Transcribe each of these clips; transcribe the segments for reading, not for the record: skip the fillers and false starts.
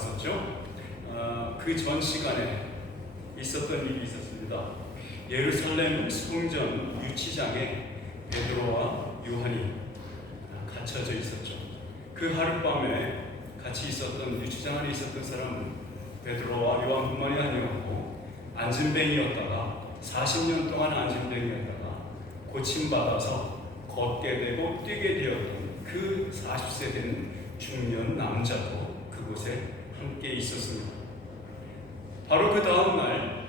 보았었죠. 그 전 시간에 있었던 일이 있었습니다. 예루살렘 성전 유치장에 베드로와 요한이 갇혀져 있었죠. 그 하룻밤에 같이 있었던 유치장 안에 있었던 사람은 베드로와 요한뿐만이 아니었고 안진뱅이였다가 40년 동안 안진뱅이였다가 고침받아서 걷게 되고 뛰게 되었던 그 40세 된 중년 남자도 그곳에 함께 있었습니다. 바로 그 다음 날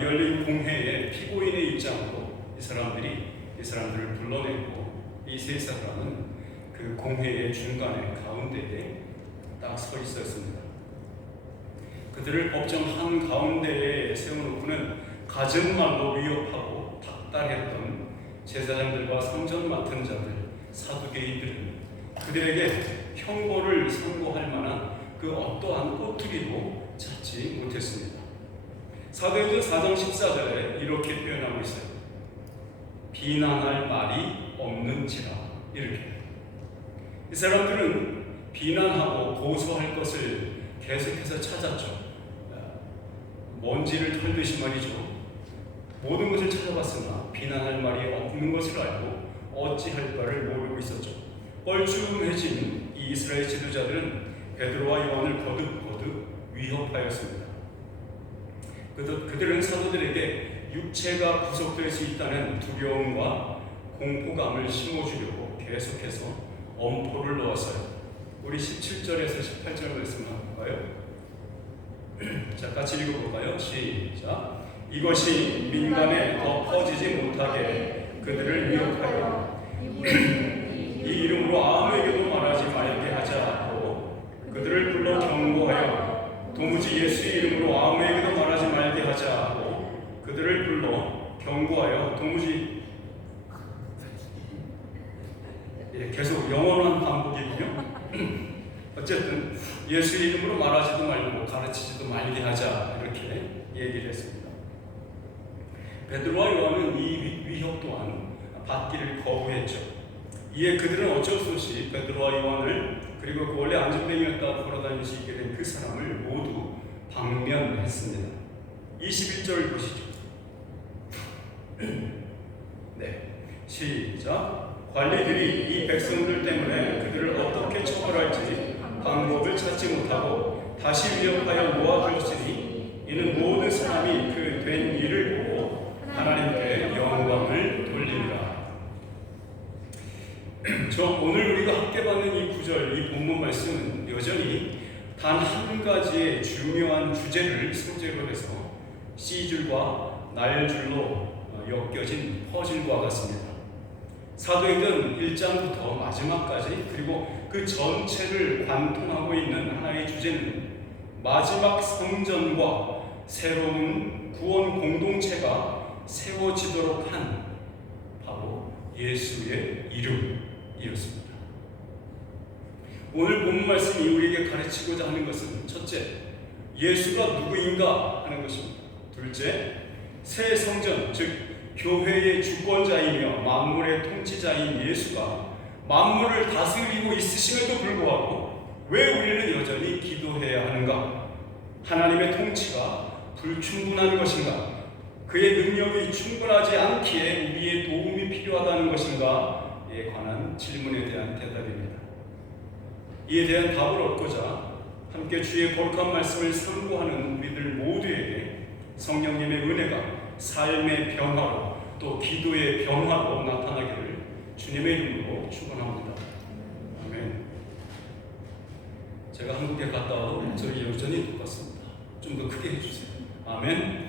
열린 공회에 피고인의 입장으로 이 사람들을 불러내고 이 세 사람은 그 공회의 중간에 가운데에 딱 서 있었습니다. 그들을 법정 한 가운데에 세워놓고는 갖은 말로 위협하고 닥달했던 제사장들과 성전 맡은 자들, 사두개인들은 그들에게 형벌을 선고할 만한 그 어떠한 꼬투리도 찾지 못했습니다. 사도행전 4장 14절에 이렇게 표현하고 있어요. 비난할 말이 없는지라. 이렇게 이 사람들은 비난하고 고소할 것을 계속해서 찾았죠. 먼지를 털듯이 말이죠. 모든 것을 찾아봤으나 비난할 말이 없는 것을 알고 어찌할 바를 모르고 있었죠. 뻘쭘해진 이 이스라엘 지도자들은 베드로와 요한을 거듭 위협하였습니다. 그들은 사도들에게 육체가 구속될 수 있다는 두려움과 공포감을 심어주려고 계속해서 엄포를 놓았어요. 우리 17절에서 18절 말씀 한번 볼까요? 자, 같이 읽어볼까요? 시작. 이것이 민간에 더 퍼지지 못하게 그들을 위협하여 이 이름으로 아무에게도 말하지 말게 하자 하고 그들을 불러 경고하여 도무지 예수의 이름으로 아무에게도 말하지 말게 하자 하고 그들을 불러 경고하여 도무지 계속 영원한 반복이군요. 어쨌든 예수의 이름으로 말하지도 말고 가르치지도 말게 하자 이렇게 얘기를 했습니다. 베드로와 요한은 이 위협 또한 받기를 거부했죠. 이에 그들은 어쩔 수 없이 베드로와 요한을 그리고 그 원래 안진뱅이였다 걸어다니시게 된 그 사람을 모두 방면했습니다. 21절 보시죠. 네, 시작. 관리들이 이 백성들 때문에 그들을 어떻게 처벌할지 방법을 찾지 못하고 다시 위협하여 모아주었으니 이는 모든 사람이 그 된 일을 보고 하나님께 영광을 돌리리라. 오늘 우리가 함께 받는 이 구절, 이 본문 말씀은 여전히 단 한 가지의 중요한 주제를 소재로 해서 C줄과 날줄로 엮여진 퍼즐과 같습니다. 사도행전 1장부터 마지막까지 그리고 그 전체를 관통하고 있는 하나의 주제는 마지막 성전과 새로운 구원 공동체가 세워지도록 한 바로 예수의 이름이었습니다. 오늘 본문 말씀이 우리에게 가르치고자 하는 것은 첫째, 예수가 누구인가 하는 것입니다. 둘째, 새 성전, 즉 교회의 주권자이며 만물의 통치자인 예수가 만물을 다스리고 있으심에도 불구하고 왜 우리는 여전히 기도해야 하는가? 하나님의 통치가 불충분한 것인가? 그의 능력이 충분하지 않기에 우리의 도움이 필요하다는 것인가에 관한 질문에 대한 대답입니다. 이에 대한 답을 얻고자 함께 주의 거룩한 말씀을 상고하는 우리들 모두에게 성령님의 은혜가 삶의 변화로 또 기도의 변화로 나타나기를 주님의 이름으로 축원합니다. 아멘. 제가 한국에 갔다 와도 저희 여전히 똑같습니다. 좀 더 크게 해주세요. 아멘.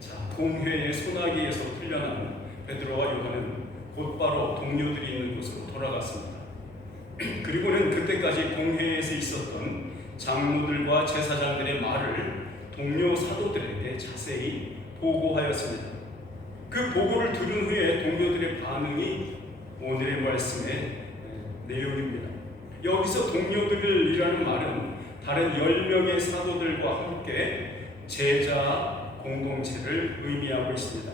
자, 공회의 소나기에서 풀려난 베드로와 요한은 곧바로 동료들이 있는 곳으로 돌아갔습니다. 그리고는 그때까지 공회에서 있었던 장로들과 제사장들의 말을 동료 사도들에게 자세히 보고하였습니다. 그 보고를 들은 후에 동료들의 반응이 오늘의 말씀의 내용입니다. 여기서 동료들이라는 말은 다른 10명의 사도들과 함께 제자 공동체를 의미하고 있습니다.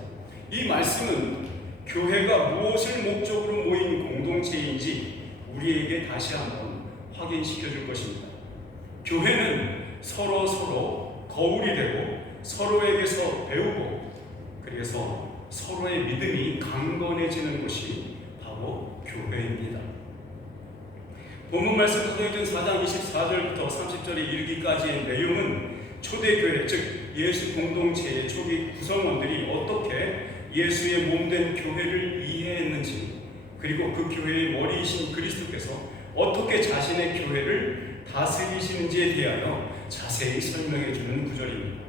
이 말씀은 교회가 무엇을 목적으로 모인 공동체인지 우리에게 다시 한번 확인시켜 줄 것입니다. 교회는 서로 거울이 되고 서로에게서 배우고 그래서 서로의 믿음이 강건해지는 것이 바로 교회입니다. 본문 말씀 사도행전 4장 24절부터 30절에 이르기까지의 내용은 초대교회 즉 예수 공동체의 초기 구성원들이 어떻게 예수의 몸된 교회를 이해했는지 그리고 그 교회의 머리이신 그리스도께서 어떻게 자신의 교회를 다스리시는지에 대하여 자세히 설명해 주는 구절입니다.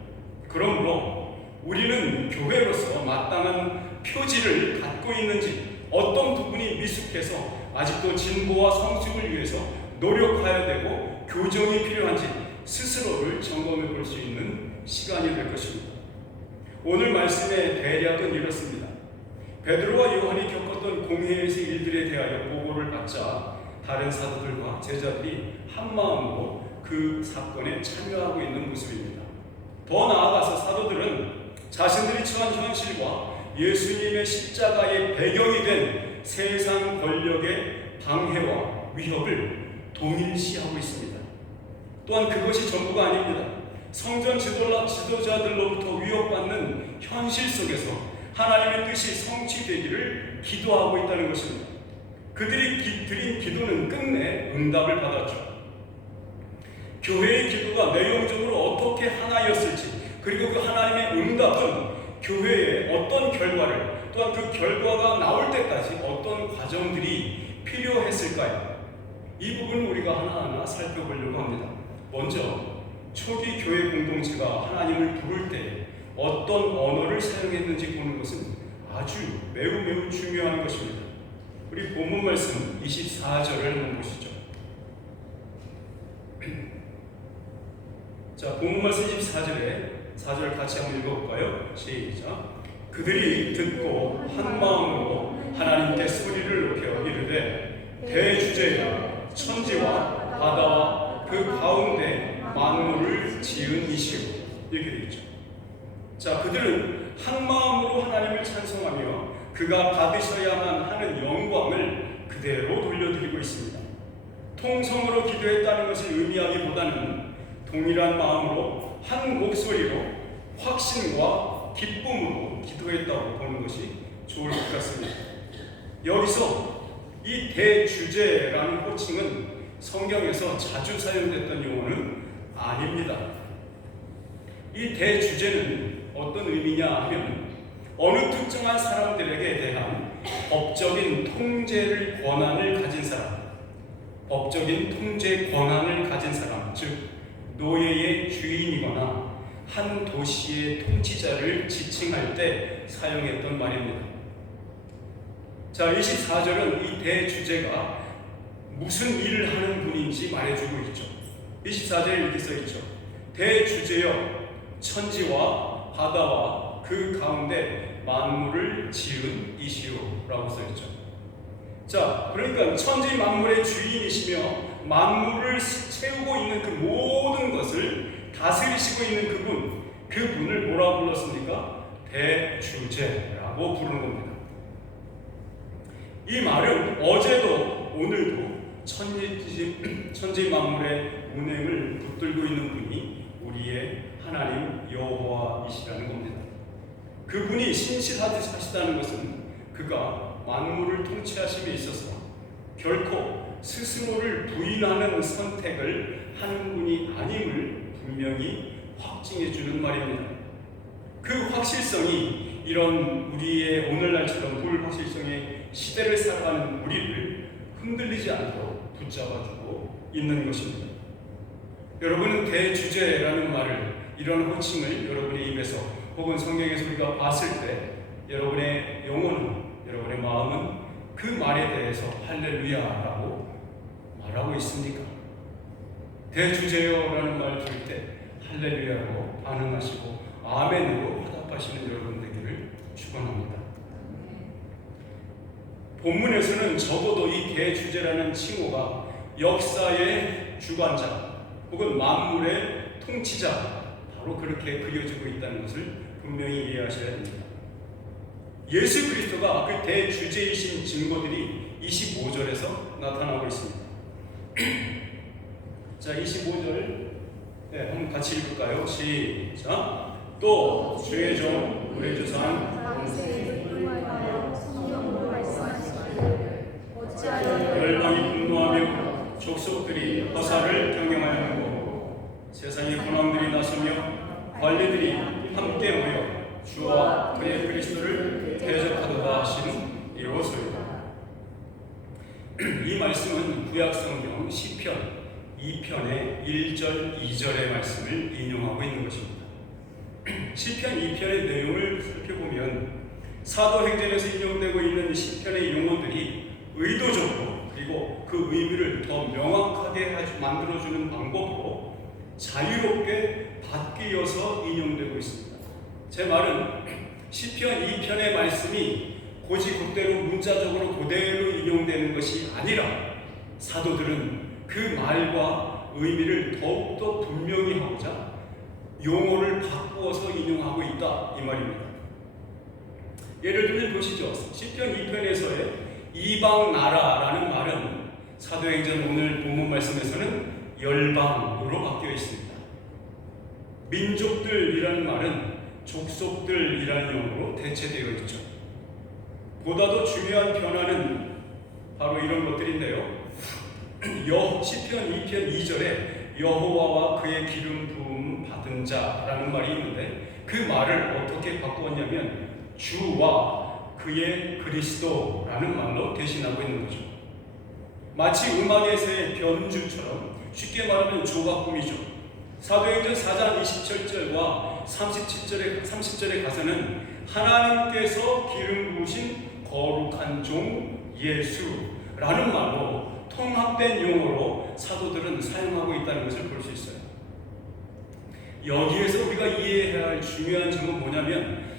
그러므로 우리는 교회로서 마땅한 표지를 갖고 있는지 어떤 부분이 미숙해서 아직도 진보와 성숙을 위해서 노력해야 되고 교정이 필요한지 스스로를 점검해 볼 수 있는 시간이 될 것입니다. 오늘 말씀의 대략은 이렇습니다. 베드로와 요한이 겪었던 공회에서 일들에 대하여 보고를 받자 다른 사도들과 제자들이 한 마음으로 그 사건에 참여하고 있는 모습입니다. 더 나아가서 사도들은 자신들이 처한 현실과 예수님의 십자가의 배경이 된 세상 권력의 방해와 위협을 동일시하고 있습니다. 또한 그것이 전부가 아닙니다. 성전 지도자들로부터 위협받는 현실 속에서 하나님의 뜻이 성취되기를 기도하고 있다는 것입니다. 그들이 드린 기도는 끝내 응답을 받았죠. 교회의 기도가 내용적으로 어떻게 하나였을지 그리고 그 하나님의 응답은 교회에 어떤 결과를 또한 그 결과가 나올 때까지 어떤 과정들이 필요했을까요? 이 부분을 우리가 하나하나 살펴보려고 합니다. 먼저 초기 교회 공동체가 하나님을 부를 때 어떤 언어를 사용했는지 보는 것은 아주 매우 중요한 것입니다. 우리 본문 말씀 24절을 한번 보시죠. 자, 본문 말씀 24절에 4절 같이 한번 읽어볼까요? 시작. 그들이 듣고 한 마음으로 하나님께 소리를 높여 이르되 대주제여 천지와 바다와 그 가운데 만물을 지은 이시오. 이렇게 되어 있죠. 자, 그들은 한 마음으로 하나님을 찬송하며 그가 받으셔야만 하는 영광을 그대로 돌려드리고 있습니다. 통성으로 기도했다는 것을 의미하기보다는 동일한 마음으로 한 목소리로 확신과 기쁨으로 기도했다고 보는 것이 좋을 것 같습니다. 여기서 이 대주제라는 호칭은 성경에서 자주 사용됐던 용어는 아닙니다. 이 대주제는 어떤 의미냐 하면 어느 특정한 사람들에게 대한 법적인 통제 권한을 가진 사람, 법적인 통제 권한을 가진 사람, 즉 노예의 주인이거나 한 도시의 통치자를 지칭할 때 사용했던 말입니다. 자, 24절은 이 대주제가 무슨 일을 하는 분인지 말해주고 있죠. 24절에 이렇게 써있죠. 대주제여 천지와 바다와 그 가운데 만물을 지은 이시오 라고 써있죠. 자, 그러니까 천지 만물의 주인이시며 만물을 채우고 있는 그 모든 것을 다스리시고 있는 그분을 뭐라고 불렀습니까? 대주제라고 부르는 겁니다. 이 말은 어제도 오늘도 천지 만물의 운행을 붙들고 있는 분이 우리의 하나님 여호와이시라는 겁니다. 그분이 신실하시다는 것은 그가 만물을 통치하심에 있어서 결코 스스로를 부인하는 선택을 하는 분이 아님을 분명히 확증해 주는 말입니다. 그 확실성이 이런 우리의 오늘날처럼 불확실성의 시대를 살아가는 우리를 흔들리지 않도록 붙잡아주고 있는 것입니다. 여러분은 대주제라는 말을, 이런 호칭을 여러분의 입에서 혹은 성경에서 우리가 봤을 때 여러분의 영혼은, 여러분의 마음은 그 말에 대해서 할렐루야라고 말하고 있습니까? 대주제요라는 말 들을 때 할렐루야로 반응하시고 아멘으로 화답하시는 여러분 되기를 축원합니다. 본문에서는 적어도 이 대주제라는 칭호가 역사의 주관자 혹은 만물의 통치자, 바로 그렇게 그려지고 있다는 것을 분명히 이해하셔야 됩니다. 예수 그리스도가 그 대주제이신 증거들이 25절에서 나타나고 있습니다. 자, 25절 한번 같이 읽을까요? 시작. 또 주의 종 우리 조상 열방이 분노하며 족속들이 허사를 경영하였고 세상의 군왕들이 나서며 관리들이 함께 모여 주와 그의 그리스도를 대적하도다 하시는 이로소이다. 이 말씀은 구약성경 시편 2편의 1절 2절의 말씀을 인용하고 있는 것입니다. 시편 2편의 내용을 살펴보면 사도행전에서 인용되고 있는 시편의 용어들이 의도적으로 그리고 그 의미를 더 명확하게 만들어주는 방법으로 자유롭게 바뀌어서 인용되고 있습니다. 제 말은 시편 2편의 말씀이 고지고대로 문자적으로 그대로 인용되는 것이 아니라 사도들은 그 말과 의미를 더욱더 분명히 하고자 용어를 바꾸어서 인용하고 있다 이 말입니다. 예를 들면 보시죠. 시편 2편에서의 이방 나라라는 말은 사도행전 오늘 본문 말씀에서는 열방으로 바뀌어 있습니다. 민족들이라는 말은 족속들이라는 용어로 대체되어 있죠. 보다도 중요한 변화는 바로 이런 것들인데요. 시편 2편 2절에 여호와와 그의 기름 부음 받은 자라는 말이 있는데 그 말을 어떻게 바꾸었냐면 주와 그의 그리스도라는 말로 대신하고 있는 거죠. 마치 음악에서의 변주처럼 쉽게 말하면 조각음이죠. 사도행전 4장 27절과 30절에 가서는 하나님께서 기름 부으신 거룩한 종 예수라는 말로 통합된 용어로 사도들은 사용하고 있다는 것을 볼 수 있어요. 여기에서 우리가 이해해야 할 중요한 점은 뭐냐면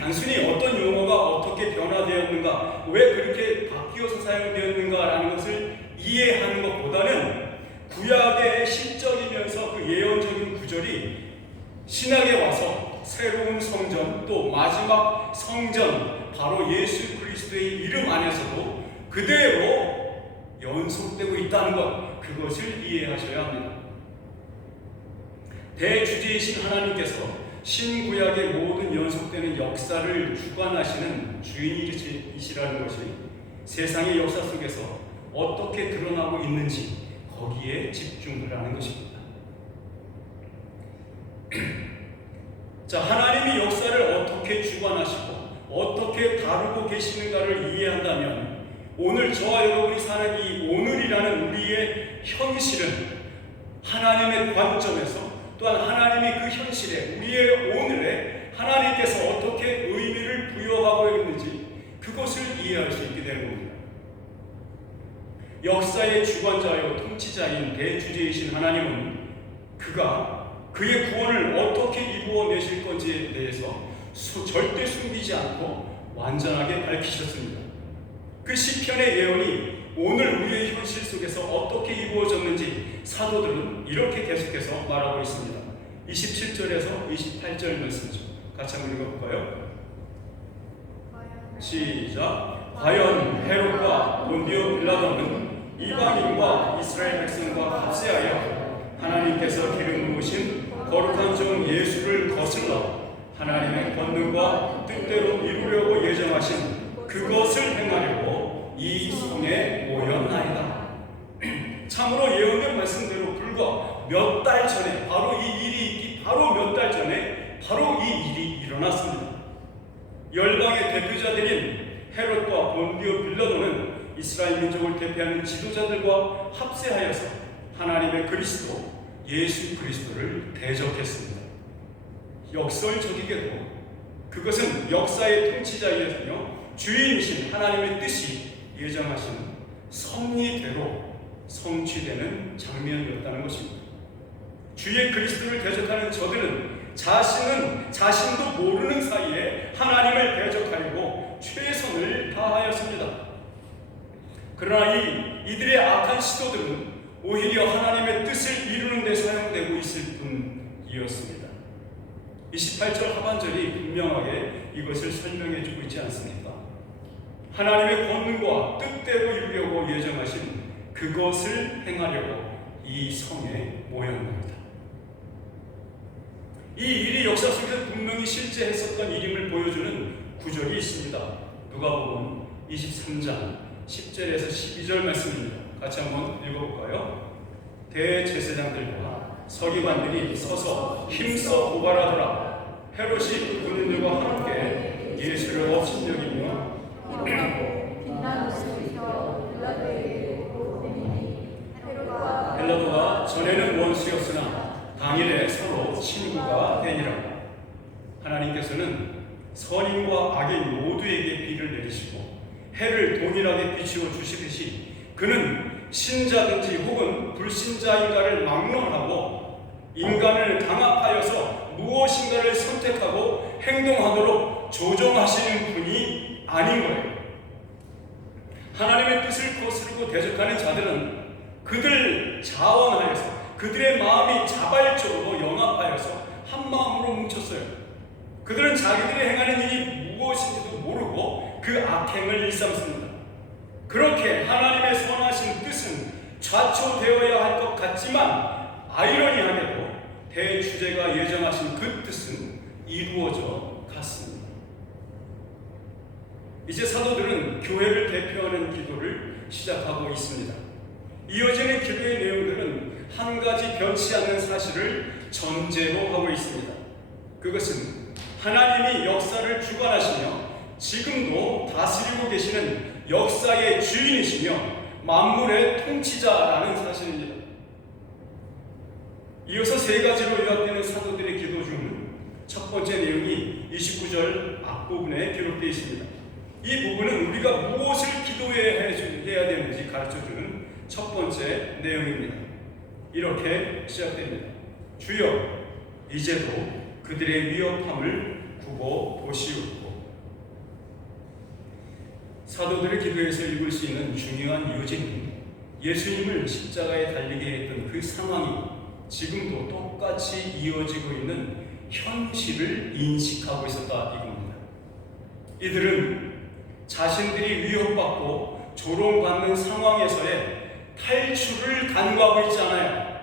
단순히 어떤 용어가 어떻게 변화되었는가, 왜 그렇게 바뀌어서 사용되었는가라는 것을 이해하는 것보다는 구약의 시적이면서 그 예언적인 구절이 신약에 와서 새로운 성전 또 마지막 성전 바로 예수 그리스도의 이름 안에서도 그대로 연속되고 있다는 것, 그것을 이해하셔야 합니다. 대주제이신 하나님께서 신구약의 모든 연속되는 역사를 주관하시는 주인이시라는 것이 세상의 역사 속에서 어떻게 드러나고 있는지 거기에 집중을 하는 것입니다. 자, 하나님이 역사를 어떻게 주관하시고 어떻게 다루고 계시는가를 이해한다면 오늘 저와 여러분이 사는 이 오늘이라는 우리의 현실은 하나님의 관점에서 또한 하나님이 그 현실에 우리의 오늘에 하나님께서 어떻게 의미를 부여하고 있는지 그것을 이해할 수 있게 되는 겁니다. 역사의 주관자요 통치자인 대주제이신 하나님은 그가 그의 구원을 어떻게 이루어내실 건지에 대해서 절대 숨기지 않고 완전하게 밝히셨습니다. 그 시편의 예언이 오늘 우리의 현실 속에서 어떻게 이루어졌는지 사도들은 이렇게 계속해서 말하고 있습니다. 27절에서 28절 말씀이죠. 같이 한번 읽어볼까요? 시작. 과연 헤롯과 본디오 빌라도는 이방인과 이스라엘 백성과 합세하여 하나님께서 기름 부으신 거룩한 종 예수를 거슬러 하나님의 권능과 뜻대로 이루려고 예정하신 그것을 행하려고 이 성에 모였나이다. 참으로 예언된 말씀대로 불과 몇 달 전에 바로 이 일이 있기 바로 몇 달 전에 바로 이 일이 일어났습니다. 열방의 대표자들인 헤롯과 본디오 빌라도는 이스라엘 민족을 대표하는 지도자들과 합세하여서 하나님의 그리스도 예수 그리스도를 대적했습니다. 역설적이게도 그것은 역사의 통치자이며 주인이신 하나님의 뜻이 예정하시는 섭리대로 성취되는 장면이었다는 것입니다. 주의 그리스도를 대적하는 저들은 자신도 모르는 사이에 하나님을 대적하려고 최선을 다하였습니다. 그러나 이들의 악한 시도들은 오히려 하나님의 뜻을 이루는 데 사용되고 있을 뿐이었습니다. 28절 하반절이 분명하게 이것을 설명해 주고 있지 않습니까? 하나님의 권능과 뜻대로 이루려고 예정하신 그것을 행하려고 이 성에 모였나이다. 이 일이 역사 속에서 분명히 실제 했었던 일임을 보여주는 구절이 있습니다. 누가복음 23장 10절에서 12절 말씀입니다. 같이 한번 읽어볼까요? 대제사장들과 서기관들이 서서 힘써 고발하더라. 헤롯이 군인들과 함께 예수를 업신여기며 헬라도가 전에는 원수였으나 당일에 서로 친구가 되니라. 하나님께서는 선인과 악인 모두에게 비를 내리시고 해를 동일하게 비추어 주시듯이 그는 신자든지 혹은 불신자인가를 막론하고 인간을 강압하여서 무엇인가를 선택하고 행동하도록 조정하시는 분이 아닌 거예요. 하나님의 뜻을 거스르고 대적하는 자들은 그들 자원하여서 그들의 마음이 자발적으로 영합하여서 한 마음으로 뭉쳤어요. 그들은 자기들이 행하는 일이 무엇인지도 모르고 그 악행을 일삼습니다. 그렇게 하나님의 선하신 뜻은 좌초되어야 할 것 같지만 아이러니하게도 대주제가 예정하신 그 뜻은 이루어져 갔습니다. 이제 사도들은 교회를 대표하는 기도를 시작하고 있습니다. 이어지는 기도의 내용들은 한 가지 변치 않는 사실을 전제로 하고 있습니다. 그것은 하나님이 역사를 주관하시며 지금도 다스리고 계시는 역사의 주인이시며 만물의 통치자라는 사실입니다. 이어서 세 가지로 요약되는 사도들의 기도 중 첫 번째 내용이 29절 앞부분에 기록되어 있습니다. 이 부분은 우리가 무엇을 기도해야 되는지 가르쳐주는 첫 번째 내용입니다. 이렇게 시작됩니다. 주여, 이제도 그들의 위협함을 굽어 보시옵고. 사도들의 기도에서 읽을 수 있는 중요한 요지는 예수님을 십자가에 달리게 했던 그 상황이 지금도 똑같이 이어지고 있는 현실을 인식하고 있었다 이겁니다. 이들은 자신들이 위협받고 조롱받는 상황에서의 탈출을 간구하고 있지 않아요.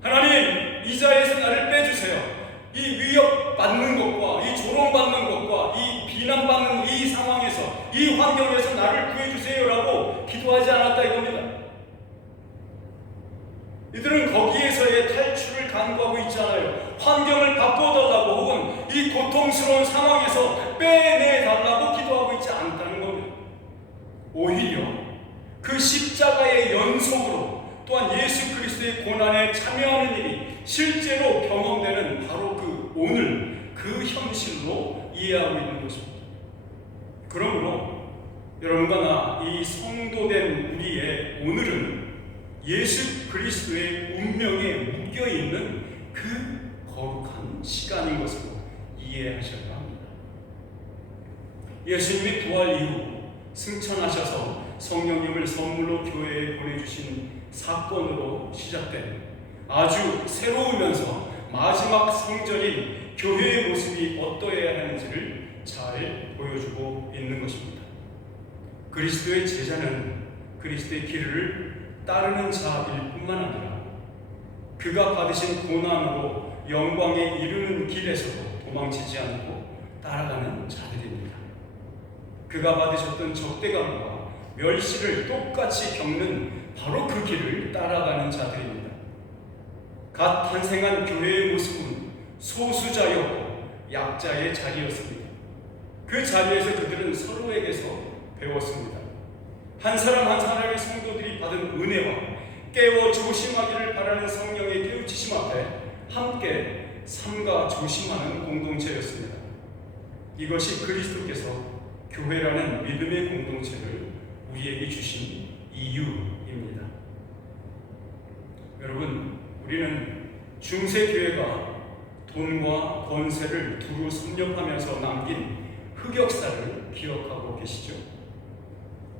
하나님, 이 자리에서 나를 빼주세요. 이 위협받는 것과 이 조롱받는 것과 이 비난받는 이 상황에서 이 환경에서 나를 구해주세요라고 기도하지 않았다 이겁니다. 이들은 거기에서의 탈출을 간구하고 있잖아요. 환경을 바꿔달라고 혹은 이 고통스러운 상황에서 빼내달라고 기도하고 있지 않다는 겁니다. 오히려 그 십자가의 연속으로 또한 예수 그리스도의 고난에 참여하는 일이 실제로 경험되는 바로 그 오늘 그 현실로 이해하고 있는 것입니다. 그러므로 여러분과 나 이 성도된 우리의 오늘은 예수 그리스도의 운명에 묶여있는 그 거룩한 시간인 것으로 이해하셔야 합니다. 예수님이 부활 이후 승천하셔서 성령님을 선물로 교회에 보내주신 사건으로 시작된 아주 새로우면서 마지막 성전인 교회의 모습이 어떠해야 하는지를 잘 보여주고 있는 것입니다. 그리스도의 제자는 그리스도의 길을 따르는 자일 뿐만 아니라 그가 받으신 고난으로 영광에 이르는 길에서도 도망치지 않고 따라가는 자들입니다. 그가 받으셨던 적대감과 멸시를 똑같이 겪는 바로 그 길을 따라가는 자들입니다. 갓 탄생한 교회의 모습은 소수자였고 약자의 자리였습니다. 그 자리에서 그들은 서로에게서 배웠습니다. 한 사람 한 사람의 성도들이 받은 은혜와 깨워 조심하기를 바라는 성령의 깨우치심 앞에 함께 삼가 조심하는 공동체였습니다. 이것이 그리스도께서 교회라는 믿음의 공동체를 우리에게 주신 이유입니다. 여러분, 우리는 중세교회가 돈과 권세를 두루 섭렵하면서 남긴 흑역사를 기억하고 계시죠?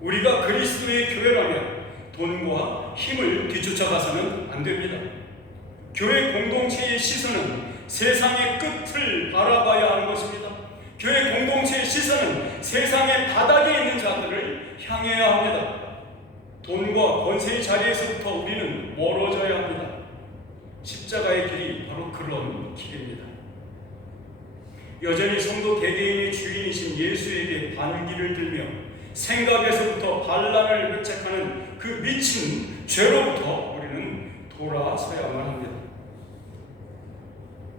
우리가 그리스도의 교회라면 돈과 힘을 뒤쫓아가서는 안 됩니다. 교회 공동체의 시선은 세상의 끝을 바라봐야 하는 것입니다. 교회 공동체의 시선은 세상의 바닥에 있는 자들을 향해야 합니다. 돈과 권세의 자리에서부터 우리는 멀어져야 합니다. 십자가의 길이 바로 그런 길입니다. 여전히 성도 개개인의 주인이신 예수에게 반기를 들며 생각에서부터 반란을 회책하는 그 미친 죄로부터 우리는 돌아서야만 합니다.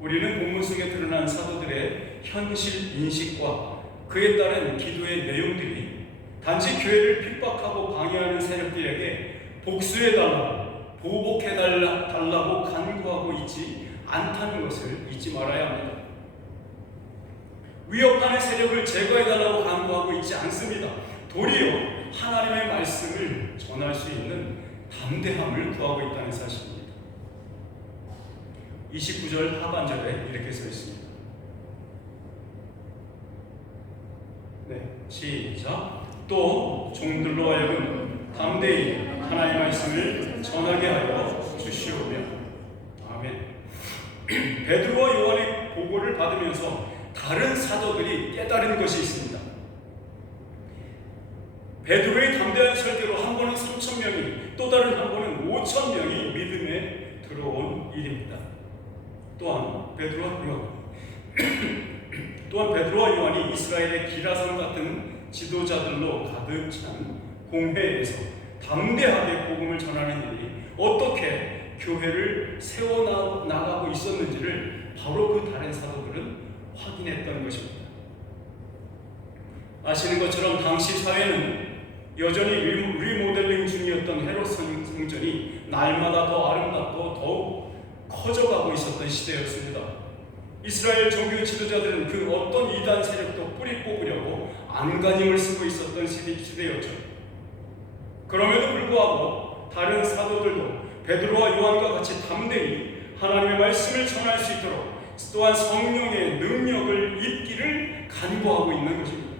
우리는 본문 속에 드러난 사도들의 현실 인식과 그에 따른 기도의 내용들이 단지 교회를 핍박하고 방해하는 세력들에게 복수해달라고 보복해달라고 간구하고 있지 않다는 것을 잊지 말아야 합니다. 위협하는 세력을 제거해달라고 간구하고 있지 않습니다. 도리어 하나님의 말씀을 전할 수 있는 담대함을 구하고 있다는 사실입니다. 29절 하반절에 이렇게 써 있습니다. 네, 시작. 또 종들로 하여금 담대히 하나님의 말씀을 전하게 하여 주시오며. 아멘. 베드로와 요한의 보고를 받으면서 다른 사도들이 깨달은 것이 있습니다. 베드로의 담대한 설교로 한 번은 3,000명이, 또 다른 한 번은 5,000명이 믿음에 들어온 일입니다. 또한 베드로와 요한이 이스라엘의 기라성 같은 지도자들로 가득 찬 공회에서 담대하게 복음을 전하는 일이 어떻게 교회를 세워나가고 있었는지를 바로 그 다른 사도들은 확인했던 것입니다. 아시는 것처럼 당시 사회는 여전히 리모델링 중이었던 헤롯 성전이 날마다 더 아름답고 더욱 커져가고 있었던 시대였습니다. 이스라엘 종교 지도자들은 그 어떤 이단 세력도 뿌리 뽑으려고 안간힘을 쓰고 있었던 시대였죠. 그럼에도 불구하고 다른 사도들도 베드로와 요한과 같이 담대히 하나님의 말씀을 전할 수 있도록 또한 성령의 능력을 입기를 간구하고 있는 것입니다.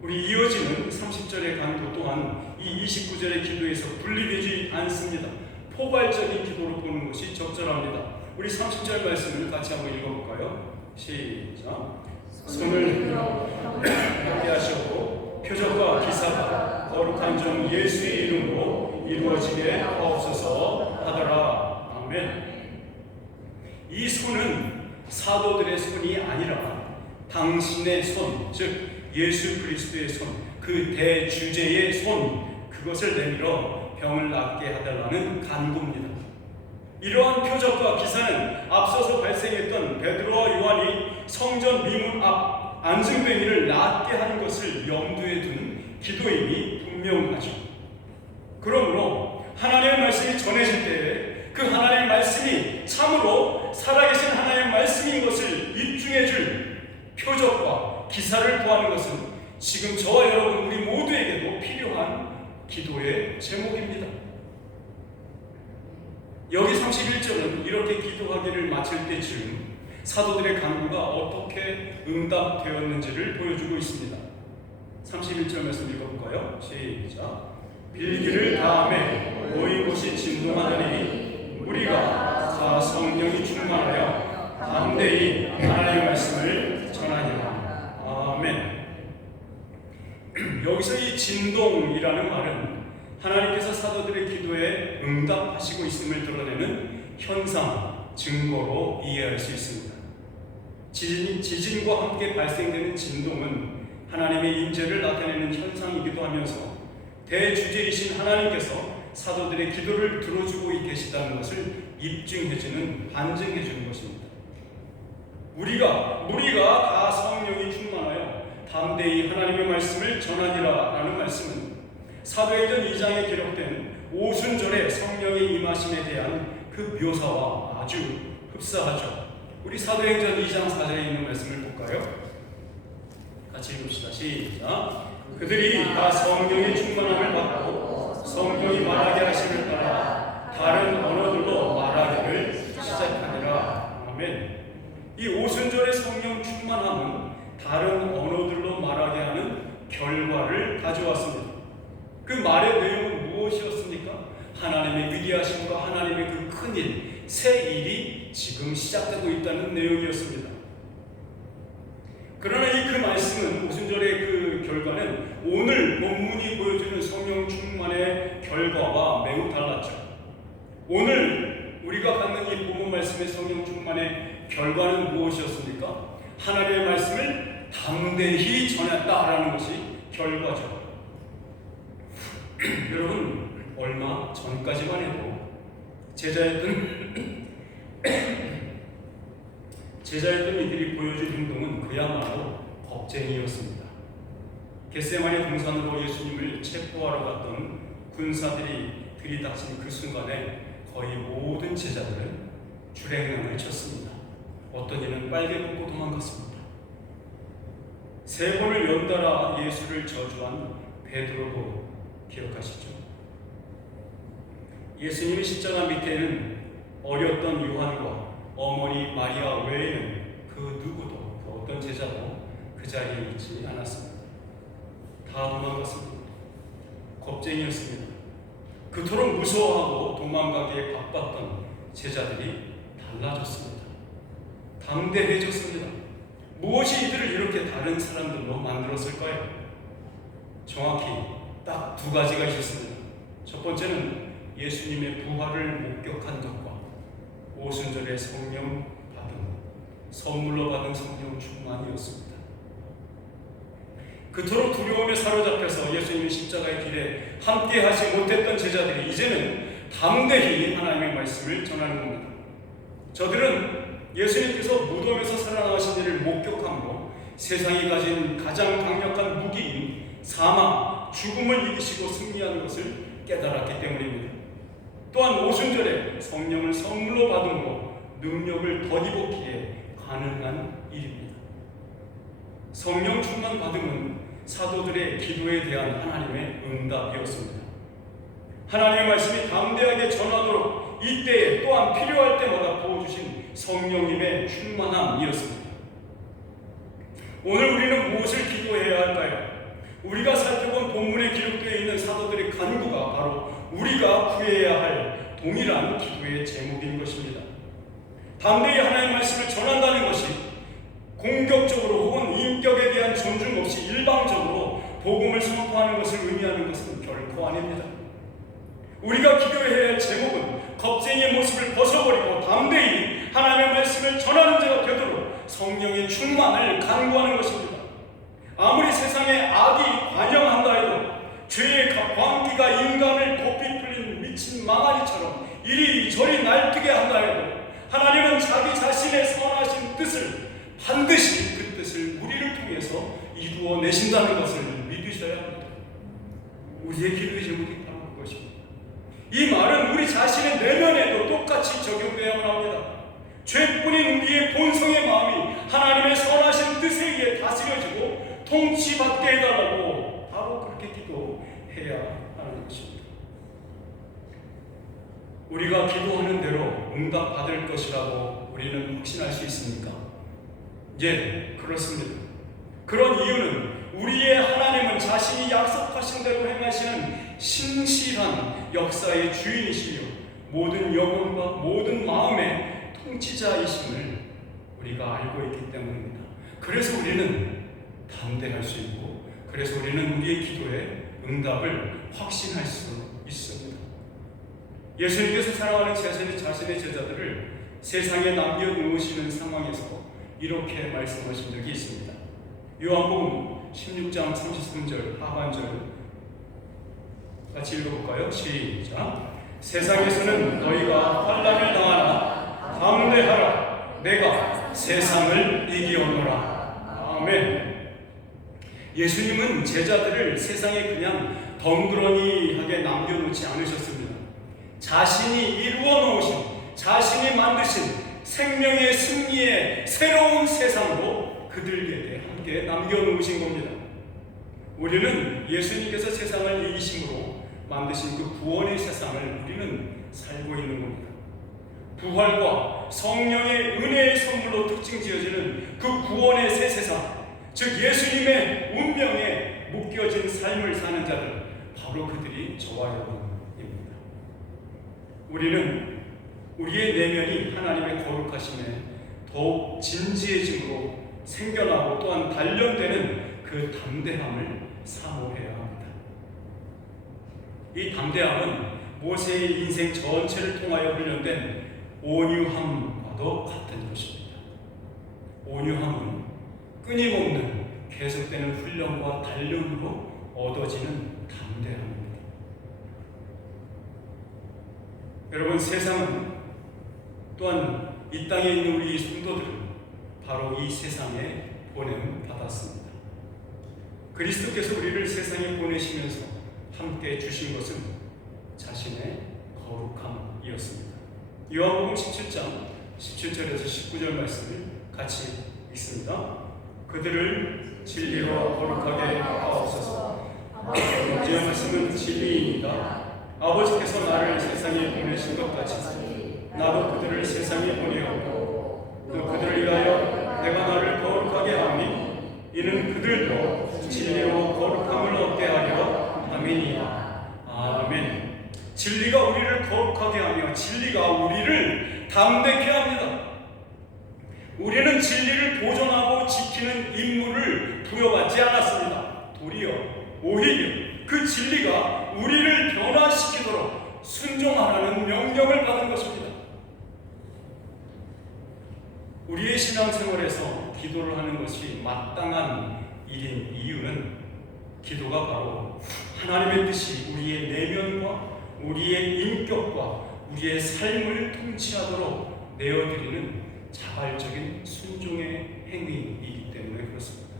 우리 이어지는 30절의 간구 또한 이 29절의 기도에서 분리되지 않습니다. 포괄적인 기도로 보는 것이 적절합니다. 우리 30절 말씀을 같이 한번 읽어볼까요? 시작. 손을 들어 함께 하시고 표적과 기사가 거룩한 종 예수의 이름으로 이루어지게 하옵소서 하더라. 아멘. 이 손은 사도들의 손이 아니라 당신의 손, 즉 예수 그리스도의 손, 그 대주제의 손, 그것을 내밀어 병을 낫게 하달라는 간구입니다. 이러한 표적과 기사는 앞서서 발생했던 베드로와 요한이 성전 미문 앞 안증뱅이를 낫게 하는 것을 염두에 둔 기도임이 분명하죠. 그러므로 하나님의 말씀이 전해질 때에 그 하나님의 말씀이 참으로 살아계신 하나님의 말씀인 것을 입증해줄 표적과 기사를 구하는 것은 지금 저와 여러분 우리 모두에게도 필요한 기도의 제목입니다. 여기 31절은 이렇게 기도하기를 마칠 때쯤 사도들의 간구가 어떻게 응답되었는지를 보여주고 있습니다. 31절 말씀 읽어볼까요? 시작. 빌기를 다하매 모인 곳이 진동하더니 우리가 다 성령이 충만하여 담대히 하나님의 말씀을 전하니라. 아멘. 여기서 이 진동이라는 말은 하나님께서 사도들의 기도에 응답하시고 있음을 드러내는 현상, 증거로 이해할 수 있습니다. 지진과 함께 발생되는 진동은 하나님의 임재를 나타내는 현상이기도 하면서 대주제이신 하나님께서 사도들의 기도를 들어주고 계시다는 것을 입증해주는, 반증해주는 것입니다. 우리가 다 성령이 충만하여 담대히 하나님의 말씀을 전하니라 라는 말씀은 사도행전 2장에 기록된 오순절의 성령의 임하심에 대한 그 묘사와 아주 흡사하죠. 우리 사도행전 2장 4절에 있는 말씀을 볼까요? 같이 읽읍시다. 시작. 그들이 다 성령의 충만함을 받고 성령이 말하게 하심을 따라 다른 언어들로 말하기를 시작하니라. 아멘. 이 오순절의 성령 충만함은 다른 언어들로 말하게 하는 결과를 가져왔습니다. 그 말의 내용은 무엇이었습니까? 하나님의 위대하심과 하나님의 그 큰 일, 새 일이 지금 시작되고 있다는 내용이었습니다. 그러나 이 그 말씀은 오순절의 그 결과는 오늘 본문이 보여주는 성령 충만의 결과와 매우 달랐죠. 오늘 우리가 갖는 이 본문 말씀의 성령 충만의 결과는 무엇이었습니까? 하나님의 말씀을 담대히 전했다라는 것이 결과죠. 여러분, 얼마 전까지만 해도 제자였던 이들이 보여준 행동은 그야말로 겁쟁이였습니다. 겟세마네 동산으로 예수님을 체포하러 갔던 군사들이 들이닥친 그 순간에 거의 모든 제자들은 줄행랑을 쳤습니다. 어떤 이는 빨개 벗고 도망갔습니다. 3번을 연달아 예수를 저주한 베드로도 기억하시죠? 예수님의 십자가 밑에는 어렸던 요한과 어머니 마리아 외에는 그 누구도, 그 어떤 제자도 그 자리에 있지 않았습니다. 다 도망갔습니다. 겁쟁이였습니다. 그토록 무서워하고 도망가기에 바빴던 제자들이 달라졌습니다. 담대해졌습니다. 무엇이 이들을 이렇게 다른 사람들로 만들었을까요? 정확히 딱 2가지가 있었습니다. 첫 번째는 예수님의 부활을 목격한 것과 오순절의 성령 받음, 선물로 받은 성령 충만이었습니다. 그토록 두려움에 사로잡혀서 예수님의 십자가의 길에 함께 하지 못했던 제자들이 이제는 담대히 하나님의 말씀을 전하는 겁니다. 저들은 예수님께서 무덤에서 살아나신 일을 목격함으로 세상이 가진 가장 강력한 무기인 사망, 죽음을 이기시고 승리하는 것을 깨달았기 때문입니다. 또한 오순절에 성령을 선물로 받음으로 능력을 덧입었기에 가능한 일입니다. 성령 충만 받음은 사도들의 기도에 대한 하나님의 응답이었습니다. 하나님의 말씀이 담대하게 전하도록 이때에 또한 필요할 때마다 부어주신 성령님의 충만함이었습니다. 오늘 우리는 무엇을 기도해야 할까요? 우리가 살펴본 본문에 기록되어 있는 사도들의 간구가 바로 우리가 구해야 할 동일한 기도의 제목인 것입니다. 담대히 하나님의 말씀을 전한다는 것이 공격적으로 혹은 인격에 대한 존중 없이 일방적으로 복음을 선포하는 것을 의미하는 것은 결코 아닙니다. 우리가 기도해야 할 제목은 겁쟁이의 모습을 벗어버리고 담대히 하나님의 말씀을 전하는 자가 되도록 성령의 충만을 간구하는 것입니다. 아무리 세상에 악이 관영한다 해도 죄의 광기가 인간을 고삐 풀린 미친 망아리처럼 이리저리 날뛰게 한다 해도 하나님은 자기 자신의 선하신 뜻을 반드시 그 뜻을 우리를 통해서 이루어내신다는 것을 믿으셔야 합니다. 우리의 기도의 제목이 바로 그것입니다. 이 말은 우리 자신의 내면에도 똑같이 적용되어야만 합니다. 죄뿐인 우리의 본성의 마음이 하나님의 선하신 뜻에 의해 다스려지고 통치받게 해달라고 바로 그렇게 기도해야 하는 것입니다. 우리가 기도하는 대로 응답받을 것이라고 우리는 확신할 수 있습니까? 예, 그렇습니다. 그런 이유는 우리의 하나님은 자신이 약속하신 대로 행하시는 신실한 역사의 주인이시며 모든 영혼과 모든 마음의 통치자이심을 우리가 알고 있기 때문입니다. 그래서 우리는 담대할 수 있고, 그래서 우리는 우리의 기도에 응답을 확신할 수 있습니다. 예수님께서 사랑하는 자신의 제자들을 세상에 남겨놓으시는 상황에서 이렇게 말씀하신 적이 있습니다. 요한복음 16장 33절 하반절 같이 읽어볼까요? 시작. 세상에서는 너희가 환난을 당하나 담대하라. 내가 세상을 이기었노라. 아멘. 예수님은 제자들을 세상에 그냥 덩그러니하게 남겨놓지 않으셨습니다. 자신이 이루어 놓으신, 자신이 만드신 생명의 승리의 새로운 세상으로 그들에게 함께 남겨놓으신 겁니다. 우리는 예수님께서 세상을 이기심으로 만드신 그 구원의 세상을 우리는 살고 있는 겁니다. 부활과 성령의 은혜의 선물로 특징 지어지는 그 구원의 새 세상, 즉 예수님의 운명에 묶여진 삶을 사는 자들, 바로 그들이 저와 여러분입니다. 우리는 우리의 내면이 하나님의 거룩하심에 더욱 진지해짐으로 생겨나고 또한 단련되는 그 담대함을 사모해야 합니다. 이 담대함은 모세의 인생 전체를 통하여 훈련된 온유함과도 같은 것입니다. 온유함은 끊임없는 계속되는 훈련과 단련으로 얻어지는 담대함입니다. 여러분, 세상은 또한 이 땅에 있는 우리 성도들은 바로 이 세상에 보냄받았습니다. 그리스도께서 우리를 세상에 보내시면서 함께 주신 것은 자신의 거룩함이었습니다. 요한복음 17장 17절에서 19절 말씀을 같이 읽습니다. 그들을 진리로 거룩하게 하옵소서. 주의 말씀은 진리입니다. 아버지께서 나를 세상에 보내신 것 같이 나도 그들을 세상에 보내었고 또 그들을 위하여 내가 나를 거룩하게 하니 이는 그들도 진리로 거룩함을 얻게 하려 함이니라. 아멘. 진리가 우리를 거룩하게 하며 진리가 우리를 담대케 합니다. 우리는 진리를 보존하고 지키는 임무를 부여받지 않았습니다. 도리어 오히려 그 진리가 우리를 변화시키도록 순종하라는 명령을 받은 것입니다. 우리의 신앙생활에서 기도를 하는 것이 마땅한 일인 이유는 기도가 바로 하나님의 뜻이 우리의 내면과 우리의 인격과 우리의 삶을 통치하도록 내어드리는 자발적인 순종의 행위이기 때문에 그렇습니다.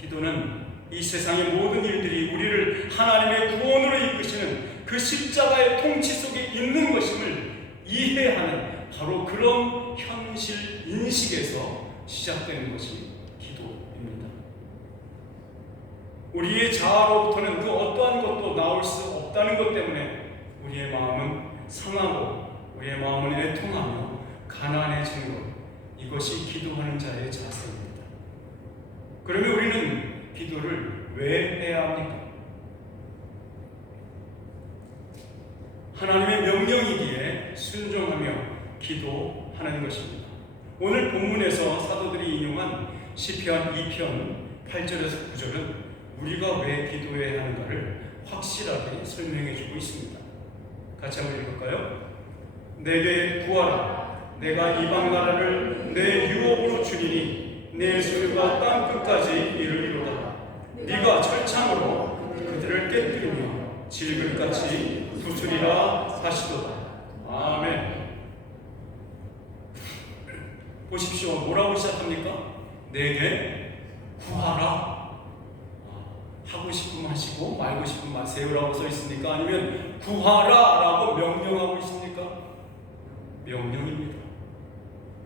기도는 이 세상의 모든 일들이 우리를 하나님의 구원으로 이끄시는 그 십자가의 통치 속에 있는 것임을 이해하는 바로 그런 현실 인식에서 시작되는 것이 기도입니다. 우리의 자아로부터는 그 어떠한 것도 나올 수 없다는 것 때문에 우리의 마음은 상하고 우리의 마음은 애통하며 가난해지는 것, 이것이 기도하는 자의 자세입니다. 그러면 우리는 기도를 왜 해야 합니까? 하나님의 명령이기에 순종하며 기도하는 것입니다. 오늘 본문에서 사도들이 인용한 시편 2편 8절에서 9절은 우리가 왜 기도해야 하는가를 확실하게 설명해 주고 있습니다. 같이 한번 읽을까요? 내게 구하라. 내가 이방 나라를 내 유업으로 주리니 내 소유가 땅 끝까지 이르리로다. 네가 철창으로 그들을 깨뜨리며 질금같이 부수리라 하시도다. 아멘. 보십시오. 뭐라고 시작합니까? 내게 구하라. 하고 싶으면 하시고 말고 싶으면 마세요라고 써 있습니까? 아니면 구하라 라고 명령하고 있습니까? 명령입니다.